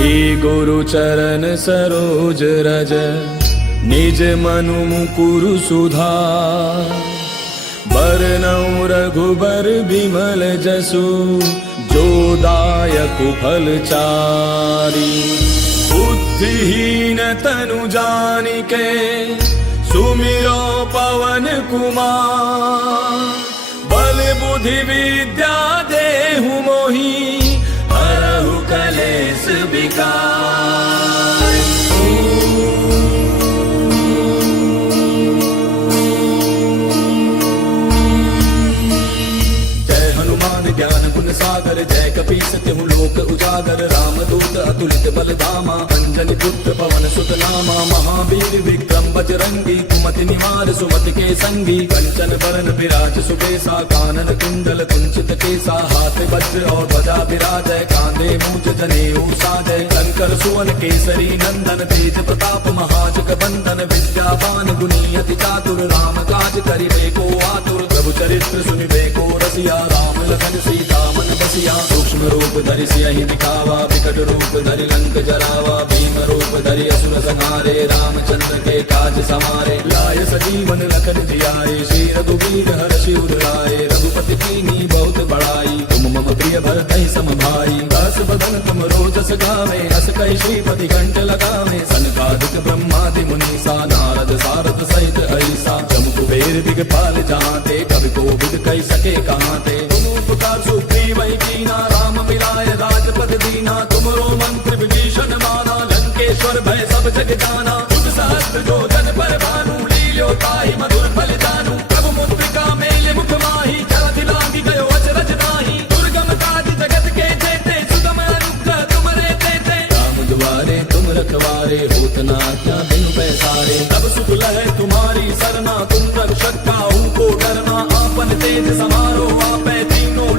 श्री गुरु चरण सरोज रज निज मनु मुकुरु सुधार। बरनउँ रघुबर बिमल जसु जो दायक फलचारी। बुद्धिहीन तनु जानिके सुमिरो पवन कुमार। बल बुद्धि विद्या देहु मोहि हरहु कलेस विकार। ज्ञान गुण सागर जय कपीस तिहु लोक उजागर। रामदूत अतुलित बल धामा अंजनी पुत्र पवन सुत नामा। महावीर विक्रम बजरंगी कुमति निवार सुमति के संगी। कंचन बरन विराज सुबेसा कानन कुंडल कुंचित केसा। हाथ वज्र और ध्वजा विराजय कांधे मूज जनेऊ साजय। शंकर सुवन केसरी नंदन तेज प्रताप महाजग बंदन। विद्यावान गुणी अति चातुर राम काज करिबे को आतुर। प्रभु चरित्र सुनिबे को रसिया राम लखन सीता मन बसिया। सूक्ष्म रूप धरि सियहि दिखावा विकट रूप धरि लंक जरावा। भीम रूप धरि असुर संहारे रामचंद्र के काज समारे। लाय सजीवन लखन जियाए श्री रघुवीर हर्षि उर लाए। रघुपति कीन्ही बहुत बड़ाई तुम मम प्रिय भरतहि सम भाई। दास बदन तुम रोजस गावे अस कहि श्रीपति कंठ लगावे। सनकादिक ब्रह्मादि मुनीसा नारद सारद सहित ऐसा। जम कुबेर दिगपाल जहांते कवि कोविद कहि सके कहांते। उपकार सुग्रीवहि कीना राम मिलाय राजपद दीना। तुमरो मंत्र विभीषण माना लंकेश्वर भय सब जग जाना। तुझ सहस्त्र जो जन पर भानु लील्यो ताहि मधुर फल जानू। प्रभु मुद्रिका मेल मुख माहि जलधि लांघि गयो अचरज ताहि। दुर्गम काज जगत के जेते सुगम अनुग्रह तुमरे तेते। राम दुआरे तुम रखवारे होत न आज्ञा बिनु पैसारे। तब सुख लहै तुम्हारी सरना तुम रक्षक काहू को डरना। आपन तेज समारो आपै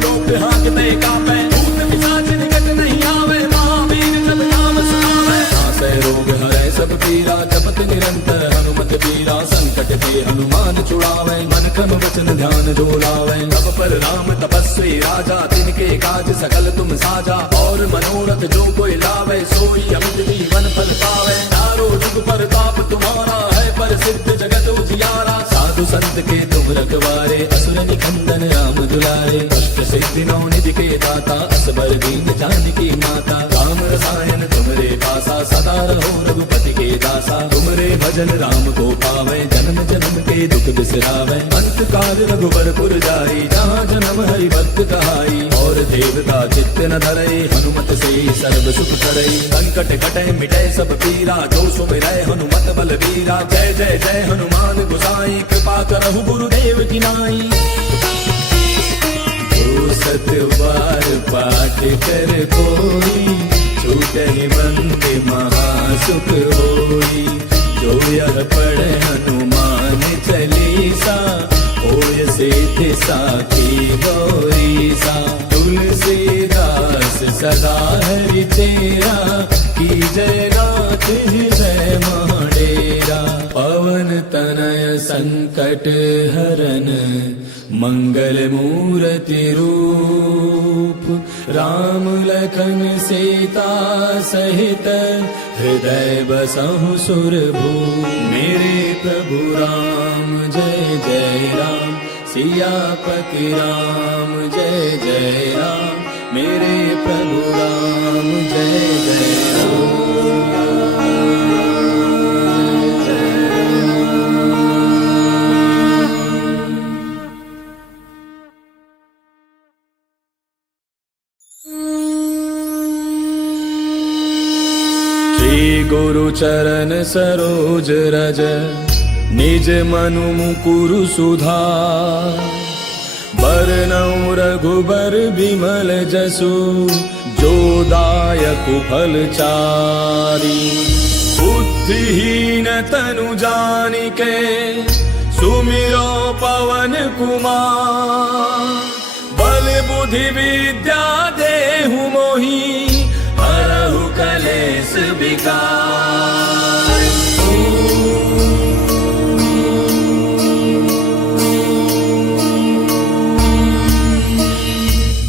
लोक हांकते कांपे। भूत पिशाच निकट नहीं आवे महावीर जब नाम सुनावे। नासै रोग हरै सब पीरा जपत निरंतर हनुमत बीरा। संकट के हनुमान छुड़ावे मन क्रम वचन ध्यान जो लावे। तब पर राम तपस्वी राजा तिनके काज सकल तुम साजा। और मनोरथ जो कोई लावे सोई अमित जीवन फल पावे। चारों जुग परताप तुम्हारा है प्रसिद्ध जगत उजियारा। साधु संत के तुम रखवारे असुर निकंदन राम दुलारे। अष्ट सिद्धि नौ निधि के दाता असबर दीन जानकी माता। राम रसायन तुमरे पासा सदा रहो रघुपति के दासा। तुमरे भजन राम को पावे जन्म जन्म के दुख बिसरावे। अंत काल रघुबर पुर जाई जहाँ जन्म हरि भक्त कहाई। और देवता चित्त न धरई हनुमत से सर्व सुख करई। संकट कटै मिटै सब पीरा जो सुमिरै हनुमत बल वीरा। जय जय जय हनुमान गोसाई कृपा करहु गुरुदेव की नाई। सत बार पाठ कर कोई छूटहि बंदे महासुख होई। जो यह पढ़े हनुमान चालीसा होय सिद्धि साखी गौरीसा। तुलसीदास सदा हरि तेरा की जय नाथ हृदय महडेरा। पवन तनय संकट हरन मंगल मूर्ति रूप। राम लखन सीता सहित हृदय बसहु सुरभूप। मेरे प्रभु राम जय जय राम सियापति राम जय जय राम। मेरे प्रभु राम जय जय राम। गुरु चरण सरोज रज निज मनु मुकुरु सुधार। बरनउँ रघुबर बिमल जसु जो दायक फलचारी। बुद्धिहीन तनु जानिके सुमिरो पवन कुमार। बल बुद्धि विद्या देहु मोहि हरहु कलेस विकार।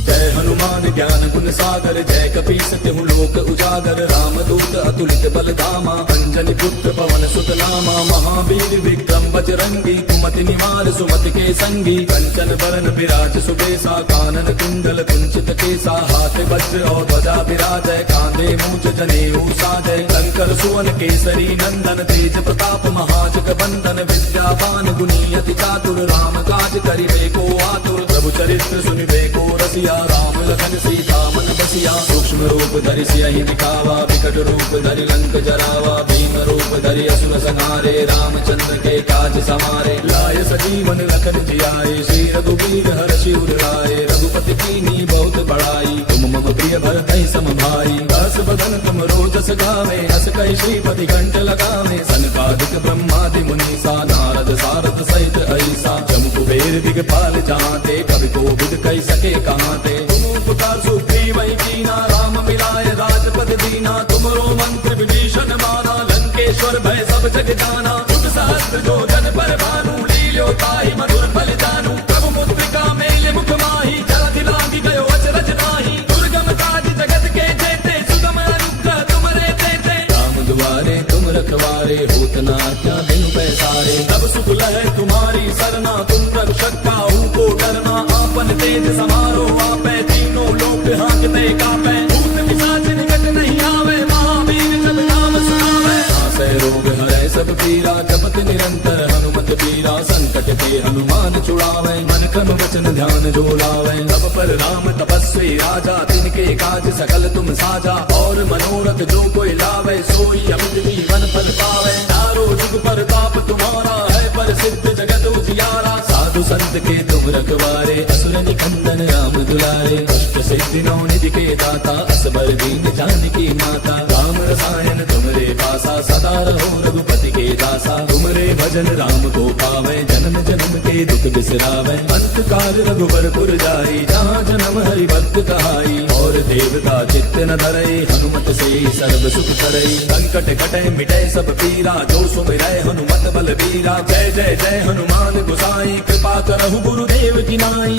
जय हनुमान ज्ञान गुण सागर जय कपीस तिहु लोक उजागर रामदूत अतुलित बल धामा अंजनी पुत्र पवन सुत नामा महावीर विक्रम बजरंगी कुमति निवार सुमति के संगी कंचन बरन विराज सुबेसा कानन कुंडल कुंचित केसा हाथ वज्र और ध्वजा विराजय कांधे मूंज जनेऊ साजय शंकर सुवन केसरी नंदन तेज प्रताप महाजग बंदन विद्यावान गुणी अति चातुर राम काज करिबे को आतुर प्रभु चरित्र सुनिबे को रसिया राम लखन सीता मन बसिया सूक्ष्म रूप धरि सियहि दिखावा विकट रूप धरि लंक जरावा भीम रूप धरि असुर संहारे रामचंद्र के काज समारे लाय सजीवन लखन जियाए श्री रघुवीर हर्षि उर लाए रघुपति कीन्ही बहुत बड़ाई तुम मम प्रिय भरतहि सम भाई दास बदन तुम रोजस गावे अस कहि श्रीपति कंठ लगावे सनकादिक ब्रह्मादि मुनीसा नारद सारद सहित ऐसा जम कुबेर दिगपाल जाते कवि कोविद कहि सके कहाते तुम उपकार सुग्रीव कीना राम मिलाय राजपद दीना तुमरो मंत्र विभीषण माना लंकेश्वर भय सब जग जाना जुग सहस्त्र जो जन पर भानु लील्यो ताहि मधुर फल जानू प्रभु मुद्रिका मेल मुख माही जलधि लांघि गयो अचरज नाही दुर्गम काज जगत के जेते सुगम अनुग्रह तुमरे तेते राम दुआरे तुम रखवारे होत न आज्ञा बिनु पैसारे तब सुख लहै तुम्हारी सरना तुम रक्षक काहू को डरना आपन तेज समारो आपै तीनों लोक हांकते कापै भूत पिशाच निकट नहीं आवे महावीर जब नाम सुनावे नासै रोग हरै सब पीरा जपत निरंतर हनुमत पीरा संकट के हनुमान छुड़ावे मन क्रम वचन ध्यान जो लावे सब पर राम तपस्वी राजा तिनके काज सकल तुम साजा और मनोरथ जो कोई लावे सोई अमित जीवन फल पावे चारों जुग परताप तुम्हारा है प्रसिद्ध जगत उजियारा साधु संत के तुम रखवारे असुर निकंदन राम दुलारे कष्ट सिद्धि नौ निधि के दाता असबर दीन जानकी माता राम रसायन तुमरे पासा सदा रहो रघुपति के दासा तुमरे भजन राम को पावे जन्म जन्म के दुख बिसरावे अंत काल रघुबर पुर जाई जहाँ जन्म हरि भक्त कहाई और देवता चित्त न धरई हनुमत से सर्व सुख करई संकट कटे मिटे सब पीरा जो सुमिरै हनुमत बल बीरा जय जय जय हनुमान गोसाई कृपा करहु गुरुदेव की नाई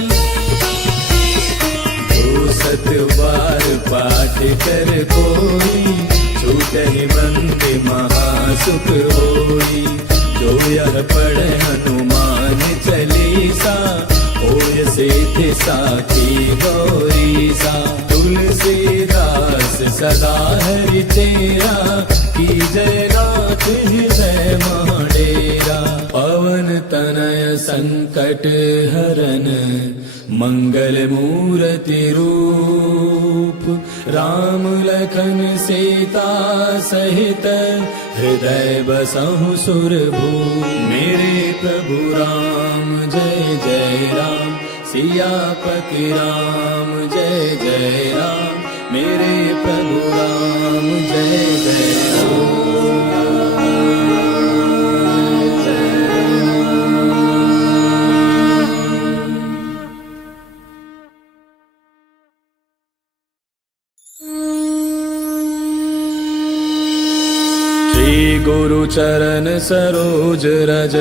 जो सत बार पाठ कर कोई छूटहि बंद महासुख होई जो यह पढ़े हनुमान चालीसा होय सिद्धि साखी गौरीसा तुलसीदास सदा हरि तेरा की जय नाथ हृदय महाडेरा पवन तनय संकट हरन मंगल मूर्ति रूप राम लखन सीता सहित हृदय बसहु सुरभूप मेरे प्रभु राम जय जय राम सियापति राम जय जय राम मेरे प्रभु राम जय जय श्री गुरु चरण सरोज रज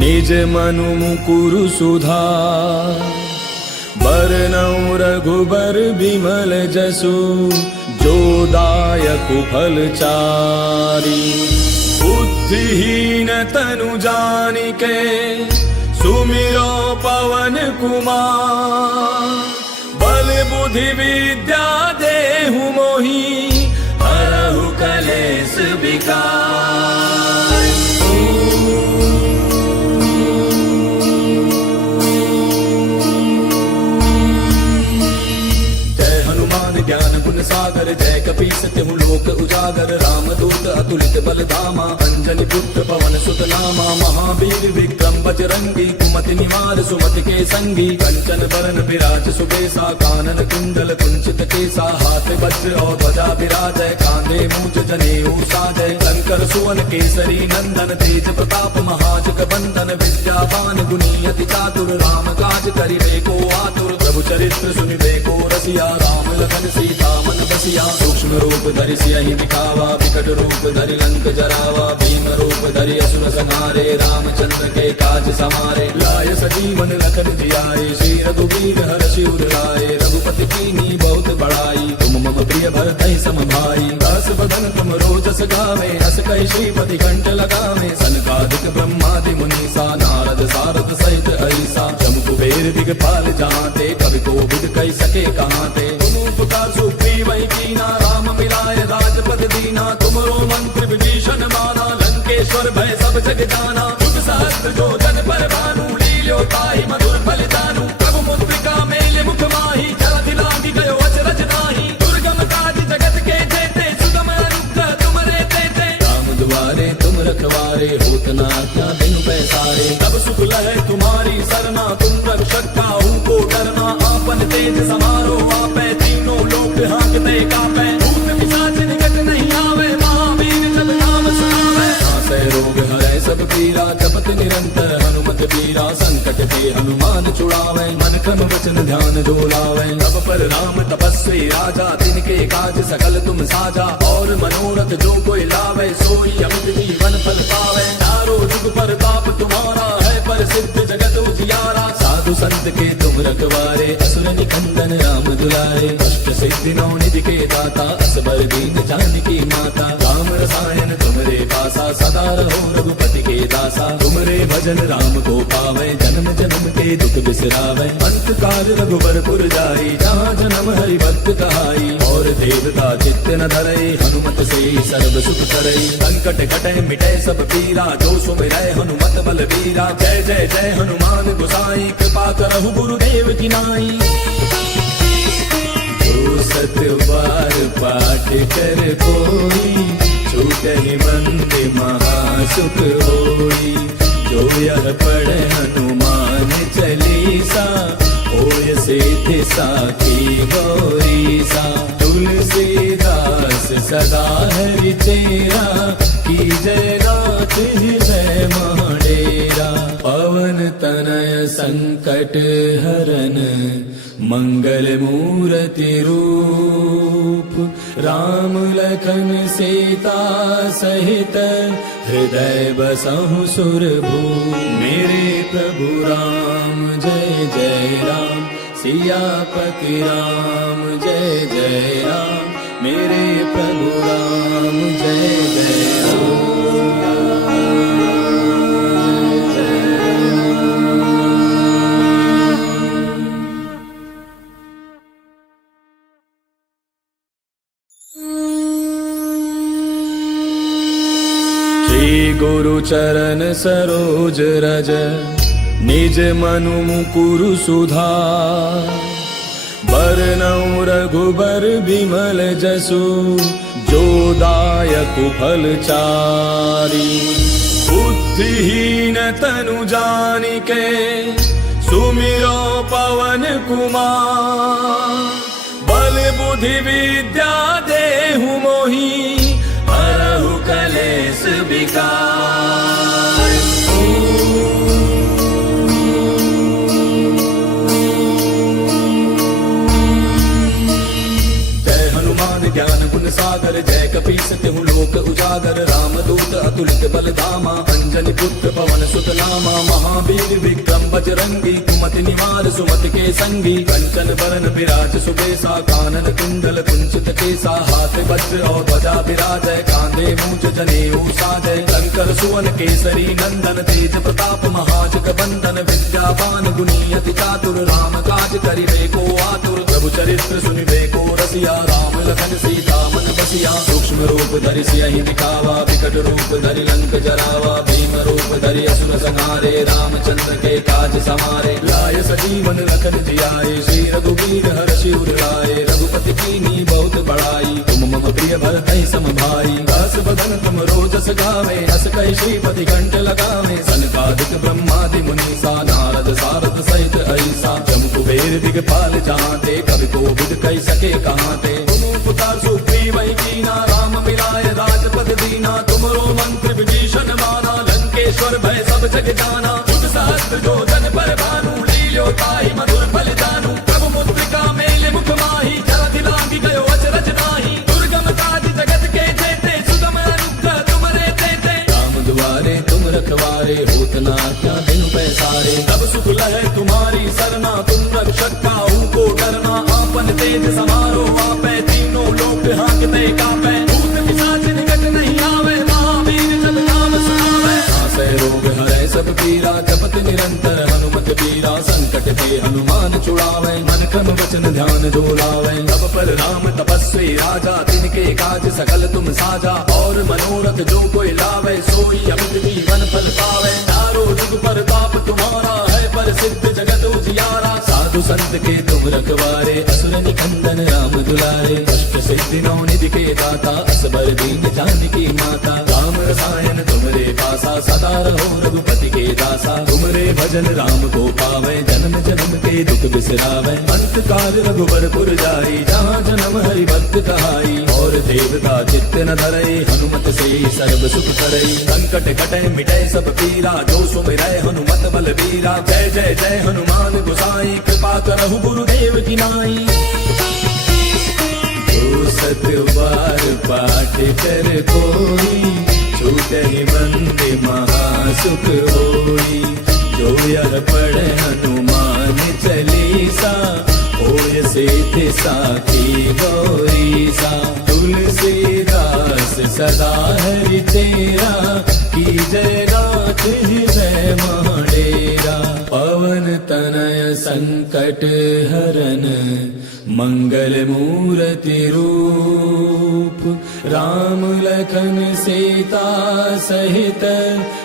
निज मनु मुकुरु सुधार बरनउँ रघुबर बिमल जसु जो दायक फल चारी बुद्धिहीन तनु जानिके सुमिरो पवन कुमार बल बुद्धि विद्या देहु मोहि हरहु कलेश विकार ज्ञान गुण सागर जय कपीस तिहु लोक उजागर रामदूत अतुलित बल धामा अंजनी पुत्र पवन सुत नामा महावीर विक्रम बजरंगी कुमति निवार सुमति के संगी कंचन बरन विराज सुबेसा कानन कुंडल कुंचित केसा हाथ वज्र और ध्वजा विराजय कांधे मूंज जनेऊ साजय शंकर सुवन केसरी नंदन तेज प्रताप महाजग बंदन विद्यावान गुणी अति चातुर राम काज करिबे को आतुर प्रभु चरित्र सुनिबे को रसिया राम लखन सीता मन बसिया सूक्ष्म रूप धरि सियहि दिखावा विकट रूप धरि लंक जरावा भीम रूप धरि असुर संहारे रामचंद्र के काज समारे लाय सजीवन लखन जियाए श्री रघुवीर हर्षि उर लाए रघुपति कीन्ही बहुत बड़ाई भरतहि सम भाई। दास बदन तुम रोजस गावे, अस कहि श्रीपति कंठ लगावे। सनकादिक ब्रह्मादि मुनीसा, नारद सारद सहित ऐसा। जम कुबेर दिगपाल जहांते, कवि कोविद कहि सके कहांते। तुम उपकार सुग्रीवहि कीना, राम मिलाय राजपद दीना। तुमरो मंत्र विभीषण माना, लंकेश्वर भय सब जग जाना। जुग सहस्त्र जो जन पर भानु, लील्यो ताहि मधुर फल जानू। प्रभु मुद्रिका मेल मुख माहि, जलधि लागी गयो अचरज नाही। दुर्गम काज जगत के जेते, सुगम अनुग्रह तुमरे तेते। राम दुआरे तुम रखवारे, होत न आज्ञा बिनु पैसारे। तब सुख लहै तुम्हारी सरना, तुम रक्षक काहू को डरना। आपन तेज समारो आपै, तीनों लोक हांकते कापै। भूत पिशाच निकट नहीं आवे, महावीर जब नाम सुनावे। नासै रोग हरै सब पीरा, जपत निरंतर हनुमत बीरा। संकट ते हनुमान छुड़ावे, मन क्रम वचन ध्यान जो लावे। तब पर राम तपस्वी राजा, तिनके काज सकल तुम साजा। और मनोरथ जो कोई लावे, सोई अमित जीवन फल पावे। चारों जुग परताप तुम्हारा है, प्रसिद्ध जगत उजियारा। साधु संत के तुम रखवारे, असुर निकंदन राम दुलारे। अष्ट सिद्धि नौ निधि के दाता, असबर दीन जानकी माता। राम रसायन तुमरे पासा, सदा रहो रघुपति के दासा। तुमरे भजन राम को पावे, जन्म जन्म के दुख बिसरावे। अंत काल रघुबरपुर जाई, जहाँ जन्म हरि भक्त कहाई। और देवता चित्त न धरई, हनुमत से सर्व सुख करई। संकट कटै मिटै सब पीरा, जो सुमिरै हनुमत बलबीरा। जय जय जय हनुमान गोसाई, कृपा करहु गुरुदेव की नाई। जो सत बार पाठ कर कोई, छूटहि मंद महासुख होई। जो यह पढ़े हनुमान चालीसा, होय सिद्धि साखी गौरीसा। तुलसीदास सदा हरि चेरा, की जय नाथ हृदय महडेरा। पवन तनय संकट हरन, मंगल मूर्ति रूप। राम लखन सीता सहित, हृदय बसहु सुरभूप। मेरे प्रभु राम जय जय राम, सियापति राम जय जय राम। मेरे प्रभु राम जय जय राम। गुरु चरण सरोज रज, निज मनु मुकुरु सुधार। बरनउँ रघुबर बिमल जसु, जो दायक फल चारि। बुद्धिहीन तनु जानिके, सुमिरो पवन कुमार। बल बुद्धि विद्या देहु मोहि, हरहु कलेश विकार। जय हनुमान ज्ञान गुण सागर, जय कपीस तिहु लोक उजागर। रामदूत अतुलित बल धामा, अंजनी पुत्र पवन सुत नामा। महावीर विक्रम बजरंगी, कुमति निवार सुमति के संगी। कंचन बरन विराज सुबेसा, कानन कुंडल कुंचित केसा। हाथ वज्र और ध्वजा विराजय, कांधे मूंज जनेऊ साजय। शंकर सुवन केसरी नंदन, तेज प्रताप महाजग बंदन। विद्यावान गुणी अति चातुर, राम काज करिबे को आतुर। प्रभु चरित्र सुनिबे को रसिया, राम लखन सीता मन बसिया। सूक्ष्म रूप धरि सियहि दिखावा, विकट रूप धरि लंक जरावा। भीम रूप धरि असुर संहारे, रामचंद्र के काज समारे। लाय सजीवन लखन जियाए, श्री रघुवीर हर्षि उर लाए। रघुपति कीन्ही बहुत बड़ाई, तुम मम प्रिय भरतहि सम भाई। दास बदन तुम रोजस गावे, अस कहि श्रीपति कंठ लगावे। सनकादिक ब्रह्मादि मुनीसा, नारद सारद सहित ऐसा। जम कुबेर दिगपाल जहांते, कवि कोविद कहि सके कहांते। तुम उपकार सुग्रीवहि कीना, राम मिलाय राजपद दीना। तुमरो मंत्र विभीषण माना, लंकेश्वर भय सब जग जाना। जुग सहस्त्र जो जन पर भानु, लील्यो ताहि मधुर फल जानू। प्रभु मुद्रिका मेल मुख माहि, जलधि लागी गयो अचरज नाही। दुर्गम काज जगत के जेते, सुगम अनुग्रह तुमरे तेते। राम दुआरे तुम रखवारे, होत न आज्ञा बिनु पैसारे। तब सुख लहै तुम्हारी सरना, तुम रक्षक काहू को डरना। आपन तेज समारो आपै, तीनों लोक छुड़ावे मन क्रम वचन ध्यान जो लावे। तब पर राम तपस्वी राजा तिनके काज सकल तुम साजा। और मनोरथ जो कोई लावे सोई अमित जीवन फल पावे। चारों जुग पर ताप तुम्हारा है पर सिद्ध जगत उजियारा। साधु संत के तुम रखवारे असुर निकंदन राम दुलारे। अष्ट सिद्धि नौ निधि के दाता असबर दीन जानकी माता। राम रसायन तुमरे पासा सदा रहो रघुपति के दासा। तुमरे भजन राम को पावे जन्म जन्म के दुख बिसरावे। अंत काल रघुबर पुर जाई जहाँ जन्म हरि भक्त कहाई। और देवता चित्त न धरई हनुमत से सर्व सुख करई। संकट कटे मिटे सब पीरा जो सुमिरै हनुमत बल बीरा। जय जय जय हनुमान गोसाई कृपा करहु गुरुदेव की नाई। जो सत बार पाठ कर कोई छूटहि बंदे महासुख होई। जो यह पढ़े हनुमान चालीसा होय सिद्धि साखी गौरीसा। तुलसीदास सदा हरि तेरा की जय नाथ हृदय महडेरा। पवन तनय संकट हरन मंगल मूर्ति रूप। राम लखन सीता सहित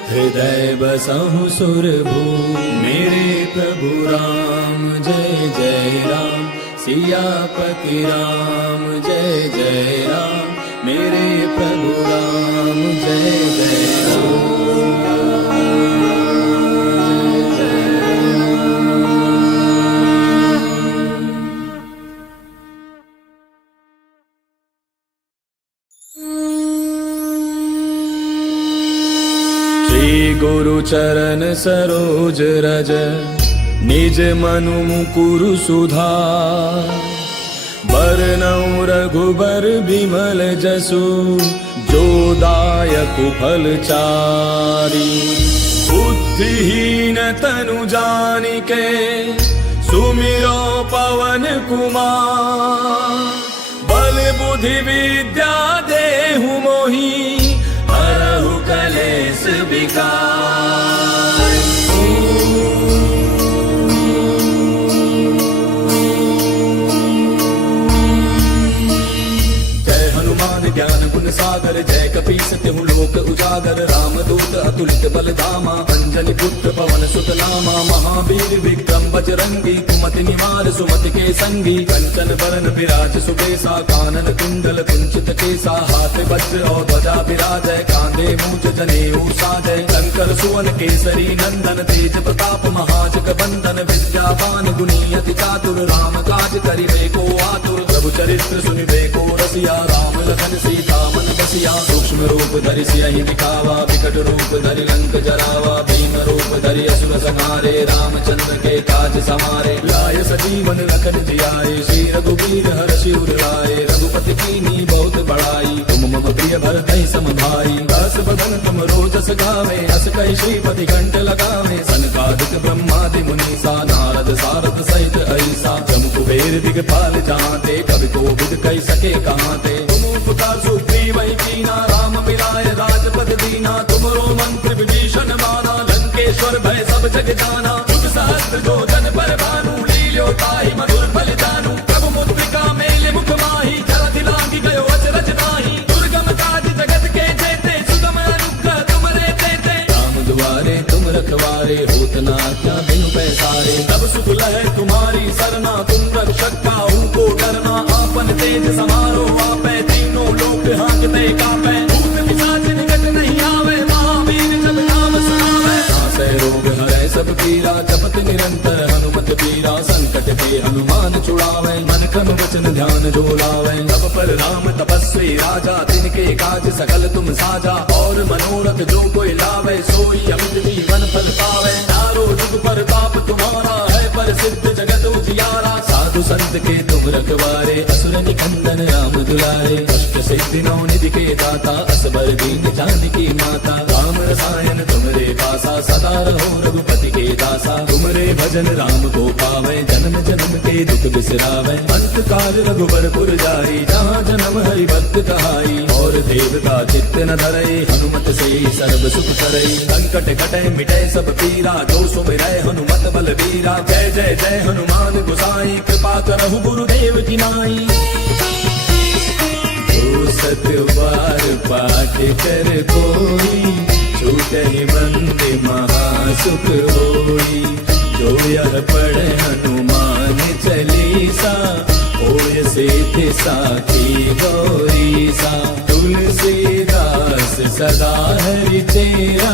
हृदय बसहु सुरभूप। मेरे प्रभु राम जय जय राम सियापति राम जय जय राम। मेरे प्रभु राम जय जय राम। गुरु चरण सरोज रज निज मनु मुकुरु सुधार। बरनउँ रघुबर बिमल जसु जो दायक फल चारि। बुद्धिहीन तनु जानिके सुमिरो पवन कुमार। बल बुद्धि विद्या देहु मोहि हरहु कलेश विकार। जय हनुमान ज्ञान गुण सागर जय कपीस तिहु लोक उजागर। राम दूत अतुलित बल धामा अंजनी पुत्र पवन सुत नामा। महावीर विक्रम बजरंगी कुमति निवार सुमति के संगी। कंचन बरन विराज सुबेसा कानन कुंडल कुंचित केसा। हाथ वज्र और ध्वजा विराजय कांधे मूंज जनेऊ साजय। शंकर सुवन केसरी नंदन तेज प्रताप महाजग बंदन। विद्यावान गुणी अति चातुर राम काज करिबे को आतुर। प्रभु चरित्र सुनिबे को रसिया राम लखन सीता मन बसिया। सूक्ष्म रूप धरि सियहि दिखावा विकट रूप धरि लंक जरावा। भीम रूप धरि असुर संहारे रामचंद्र के काज समारे। लाय सजीवन लखन जियाए श्री रघुवीर हर्षि उर लाए। रघुपति कीन्ही बहुत बड़ाई तुम मम प्रिय भरतहि सम भाई। दास बदन तुम रोजस गावे अस कहि श्रीपति कंठ लगावे। सनकादिक ब्रह्मादि मुनीसा नारद सारद सहित ऐसा। जम कुबेर दिगपाल जहाँते कवि कोविद कहि सके कहाँते। तुम उपकार सुग्रीव कीना राम मिलाए राजपद दीना। तुमरो मंत्र विभीषण माना लंकेश्वर भय सब जग जाना। युग सहस्त्र जो जन पर भानु लील्यो ताहि मधुर फल जानू। प्रभु मुद्रिका मेले मुख माहि जलधि लांघि गयो अचरज नाहि। दुर्गम काज जगत के जेते सुगम अनुग्रह तुमरे तेते। राम दुआरे तुम रखवारे होत न आज्ञा बिनु पैसारे। तब सुख लहै तुम्हारी सरना तुम रक्षक काहू को डरना। आपन तेज समारो आपै तीनों लोक हांकते कापै। भूत पिशाच निकट नहीं आवे महावीर जब नाम सुनावे। नासै रोग हरै सब पीरा जपत निरंतर हनुमत पीरा। संकट ते हनुमान छुड़ावे मन क्रम वचन ध्यान जो लावे। तब पर राम तपस्वी राजा तिनके काज सकल तुम साजा। और मनोरथ जो कोई लावे सोई अमित जीवन फल पावे। चारों जुग पर ताप तुम्हारा है पर सिद्ध जगत उजियारा। साधु संत के तुम रखवारे असुर निकंदन राम दुलारे। अष्ट सिद्धि नौ निधि के दाता असबर दीन जानकी माता। राम रसायन तुमरे पासा सदा रहो रघुपति के दासा। तुमरे भजन राम को पावे जन्म जन्म के दुख बिसरावे। अंत काल रघुबरपुर जाई, जहाँ जन्म हरि भक्त कहाई। और देवता चित्त न धरई, हनुमत से सर्व सुख करई। संकट कटे मिटे सब पीरा, जो सुमिरै हनुमत बलबीरा। जय जय जय हनुमान गोसाई, कृपा करहु गुरुदेव की नाई। जो सत बार पाठ कर कोई, छूटहि बंदे महासुख होई। जो यह पढ़े हनुमान चालीसा, होय सिद्धि साखी गौरीसा। तुलसीदास सदा हरि चेरा,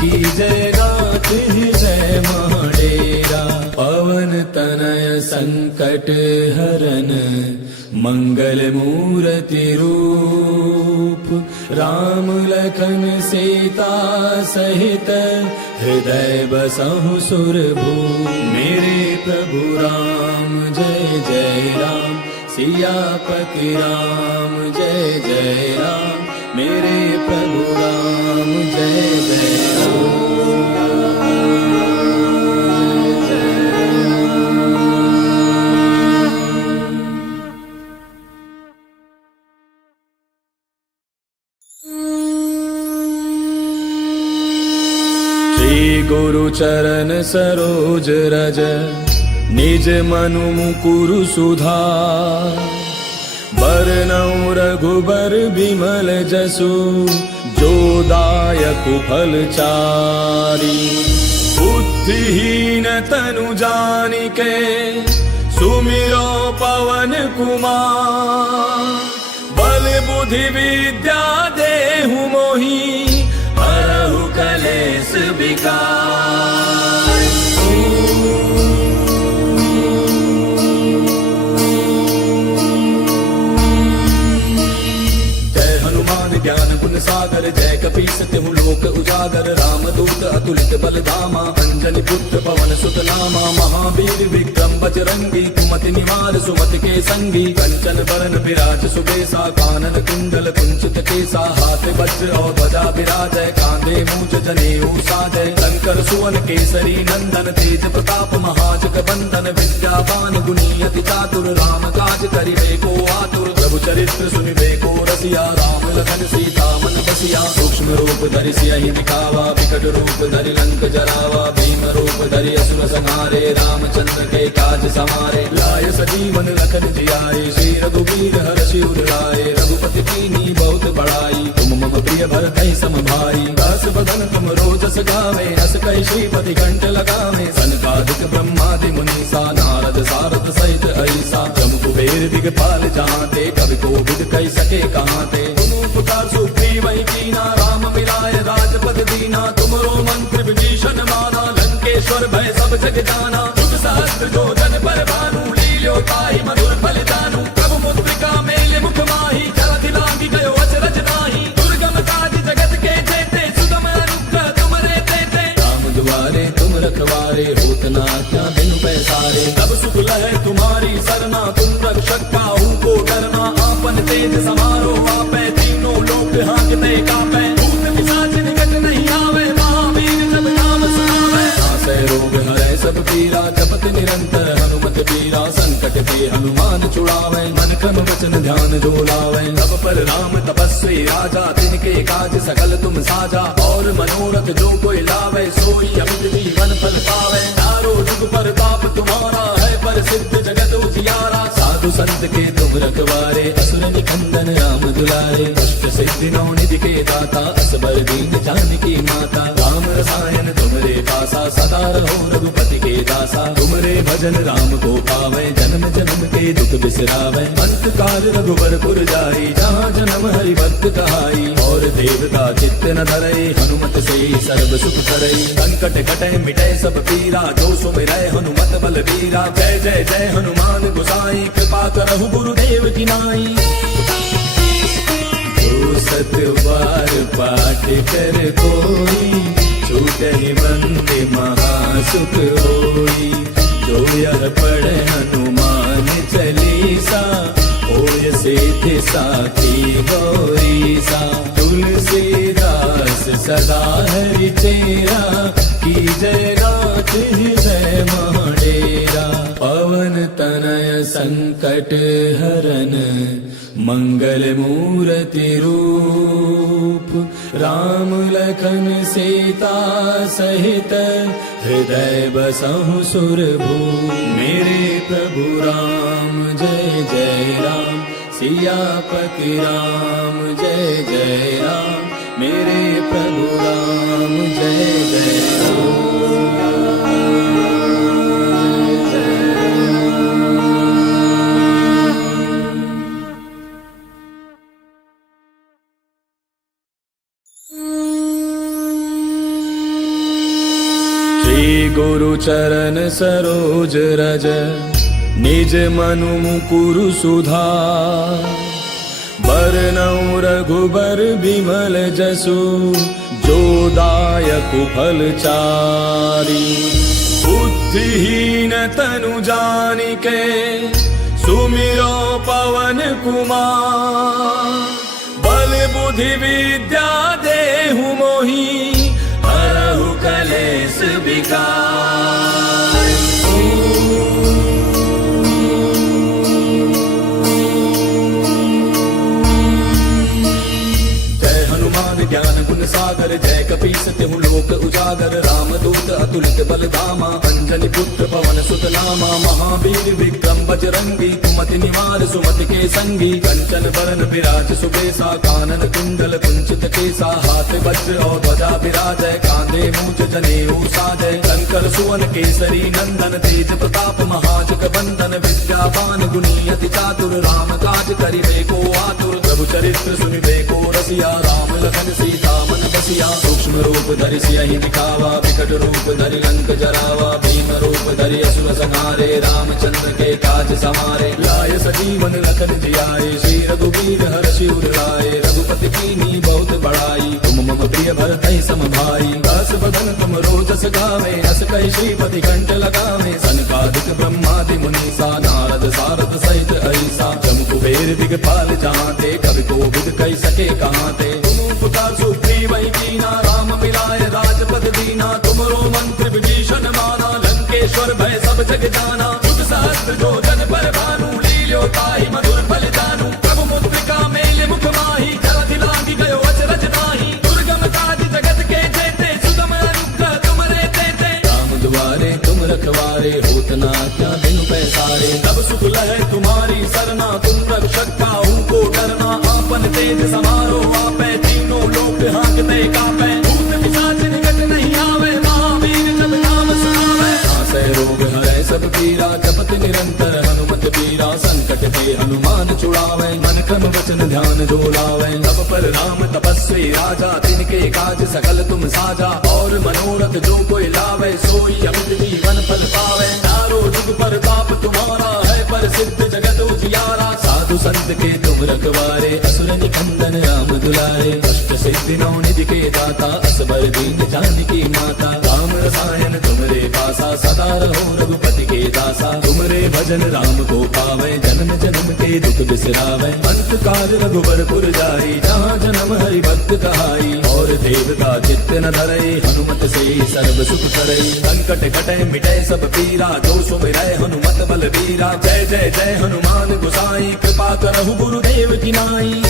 की जय नाथ हृदय महडेरा। पवन तनय संकट हरन, मंगल मूर्ति रूप। राम लखन सीता सहित, हृदय बसहु सुरभूप। मेरे प्रभु राम जय जय राम, सियापति राम जय जय राम। मेरे प्रभु राम जय जय राम। गुरु चरण सरोज रज, निज मनु मुकुरु सुधार। बरनउँ रघुबर बिमल जसु, जो दायक फल चारि। बुद्धिहीन तनु जानिके, सुमिरो पवन कुमार। बल बुद्धि विद्या देहु मोहि, हरहु कलेश विकार। जय हनुमान ज्ञान गुण सागर, जय कपीस तिहु लोक उजागर। रामदूत अतुलित बल धामा, अंजनी पुत्र पवन सुत नामा। महावीर विक्रम बजरंगी, कुमति निवार सुमति के संगी। कंचन बरन विराज सुबेसा, कानन कुंडल कुंचित केसा। हाथ वज्र और ध्वजा विराजय, कांधे मूज जनेऊ साजय। शंकर सुवन केसरी नंदन, तेज प्रताप महाजग बंदन। विद्यावान गुणी अति चातुर, राम काज करिबे को आतुर। प्रभु चरित्र सुनिबे को रसिया, राम लखन सीता मन बसिया। सूक्ष्म रूप धरि सियहि दिखावा, विकट रूप धरि लंक जरावा। भीम रूप धरि असुर संहारे, रामचंद्र के काज समारे। लाय सजीवन लखन जियाए, श्री रघुवीर हर्षि उर लाए। रघुपति कीन्ही बहुत बड़ाई, तुम मम प्रिय भरतहि सम भाई। दास बदन तुम रोजस गावे, अस कहि श्रीपति कंठ लगावे। सनकादिक ब्रह्मादि मुनीसा, नारद सारद सहित ऐसा। जम कुबेर दिगपाल जहाँते, कवि कोविद कहि सके कहाँते। तुम उपकार सुग्रीवहि कीना, राम मिलाय राजपद दीना। तुमरो मंत्र विभीषण माना, लंकेश्वर भय सब जग जाना। जुग सहस्त्र जो जन पर भानु, लील्यो ताहि मधुर फल जानू। प्रभु मुद्रिका मेल मुख माहि, जलधि लांघि गयो अचरज नाहि। दुर्गम काज जगत के जेते, सुगम अनुग्रह तुमरे तेते। राम दुआरे तुम रखवारे, होत न आज्ञा बिनु पैसारे। तब सुख लहै तुम्हारी सरना, तुम रक्षक काहू को डरना। आपन तेज समारो आपै, तीनों लोक हांकते कापै। भूत पिशाच निकट नहीं आवे, महावीर जब नाम सुनावे। नासै रोग हरै सब पीरा, जपत निरंतर हनुमत पीरा। संकट ते हनुमान छुड़ावे, मन क्रम वचन ध्यान जो लावे। सब पर राम तपस्वी राजा, तिनके काज सकल तुम साजा। और मनोरथ जो कोई लावे, सोई अमित जीवन फल पावे। चारों जुग परताप तुम्हारा है, प्रसिद्ध जगत उजियारा। साधु संत के तुम रखवारे, असुर निकंदन राम दुलारे। अष्ट सिद्धि नौ निधि के दाता, असबर दीन जानकी माता। राम रसायन तुमरे पासा, सदा रहो रघुपति के दासा। तुमरे भजन राम को पावे, जन्म जन्म के दुख बिसरावे। अंत काल रघुबरपुर जाई, जहाँ जन्म हरि भक्त कहाई। और देवता चित्त न धरई, हनुमत से सर्व सुख करई। संकट कटे मिटे सब पीरा, जो सुमिरै हनुमत बलबीरा। जय जय जय हनुमान गोसाई, कृपा करहु गुरुदेव की नाई। जो सत बार पाठ कर कोई, छूटहि बंदे महासुख होई। जो यह पढ़े हनुमान चालीसा, होय सिद्धि साखी गौरीसा। तुलसीदास सदा हरि तेरा, की जय नाथ हृदय महाडेरा। पवन तनय संकट हरन, मंगल मूर्ति रूप, राम लखन सीता सहित, हृदय बसहु सुरभूप। मेरे प्रभु राम जय जय राम, सियापति राम जय जय राम। मेरे प्रभु राम जय जय राम। श्री गुरु चरण सरोज रज, निज मनु मुकुरु सुधार। बरनउँ रघुबर बिमल जसु, जो दायक फल चारि। बुद्धिहीन तनु जानिके, सुमिरो पवन कुमार। बल बुद्धि विद्या देहु मोहि, हरहु कलेस विकार। ज्ञान गुण सागर, जय कपीस तिहु लोक उजागर। रामदूत अतुलित बल धामा, अंजनी पुत्र पवन सुत नामा। महावीर विक्रम बजरंगी, कुमति निवार सुमति के संगी। कंचन बरन विराज सुबेसा, कानन कुंडल कुंचित केसा। हाथ वज्र और ध्वजा विराजय, कांधे मूंज जनेऊ साजय। शंकर सुवन केसरी नंदन, तेज प्रताप महाजग बंदन। विद्यावान गुणी अति चातुर, राम काज करिबे को आतुर। प्रभु चरित्र सुनिबे को रसिया, राम लखन सीता मन बसिया। सूक्ष्म रूप धरि सियहि दिखावा, विकट रूप धरि लंक जरावा। भीम रूप धरि असुर संहारे, रामचंद्र के काज समारे। लाय सजीवन लखन जियाए, श्री रघुवीर हर्षि उर लाए। रघुपति कीन्ही बहुत बड़ाई, तुम मम प्रिय भरतहि सम भाई। दास बदन तुम रोजस गावे, अस कहि श्रीपति कंठ लगावे। सनकादिक ब्रह्मादि मुनीसा, नारद सारद सहित अहिसा। जम कुबेर दिगपाल जहांते, कवि कोविद कहि सके कहाते। पुकार सुग्रीव ही कीना, राम मिलाए राजपद दीना। तुमरो मंत्र विभीषण माना, लंकेश्वर भय सब जग जाना। युग सहस्त्र जो जन पर भानु, लील्यो ताहि मधुर फल जानू। प्रभु मुद्रिका मेले मुख माहि, जलधि लांघि गयो अचरज नाहि। दुर्गम काज जगत के जेते, सुगम अनुग्रह तुमरे तेते। राम दुआरे तुम रखवारे, होत न आज्ञा बिनु पैसारे। तब सुख लहै तुम्हारी सरना, तुम रक्षक काहू को डरना। आपन तेज समारो आपै, तीनों लोक हांकते कांपै। भूत पिशाच निकट नहीं आवे, महावीर जब नाम सुनावे। नासै रोग हरै सब पीरा, जपत निरंतर हनुमत बीरा। संकट ते हनुमान छुड़ावे, मन क्रम वचन ध्यान जो लावे। तब पर राम तपस्वी राजा, तिनके काज सकल तुम साजा। और मनोरथ जो कोई लावे, सोई अमित जीवन फल पावे। चारों जुग प्रताप तुम्हारा है, प्रसिद्ध जगत उजियारा। साधु संत के तुम रखवारे, असुर निकंदन राम दुलारे। अष्ट सिद्धि नौ निधि के दाता, असबर दीन जानकी माता। राम रसायन तुमरे पासा, सदा रहो रघुपति के दासा। तुमरे भजन राम को पावे, जन्म जन्म के दुख बिसरावे। अंत काल रघुबर पुर जाई, जहाँ जन्म हरि भक्त कहाई। और देवता चित्त न धरई, हनुमत से सर्व सुख करई। संकट कटै मिटै सब पीरा, जो सुमिरै हनुमत बल बीरा। जय जय जय हनुमान गोसाई, कृपा करहु गुरुदेव की नाई।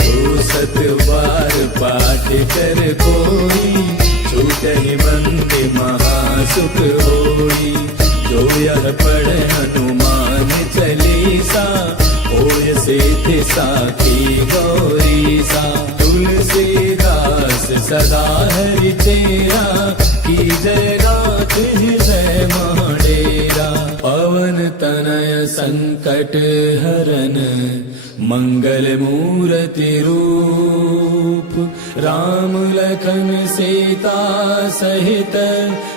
जो सत बार पाठ कर कोई, छूटहि बंदे महासुख होई। जो यह पढ़े हनुमान चालीसा, होय सिद्धि साखी गौरीसा। तुलसीदास सदा हरि तेरा, की जय नाथ हृदय महाडेरा। पवन तनय संकट हरन, मंगल मूर्ति रूप। राम लखन सीता सहित,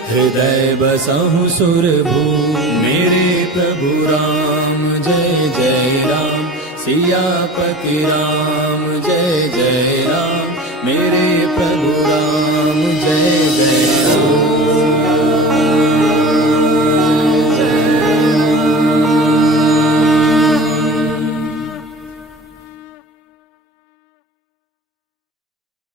हृदय बसहु सुरभूप। मेरे प्रभु राम जय जय राम, सियापति राम जय जय राम। मेरे प्रभु राम जय जय राम।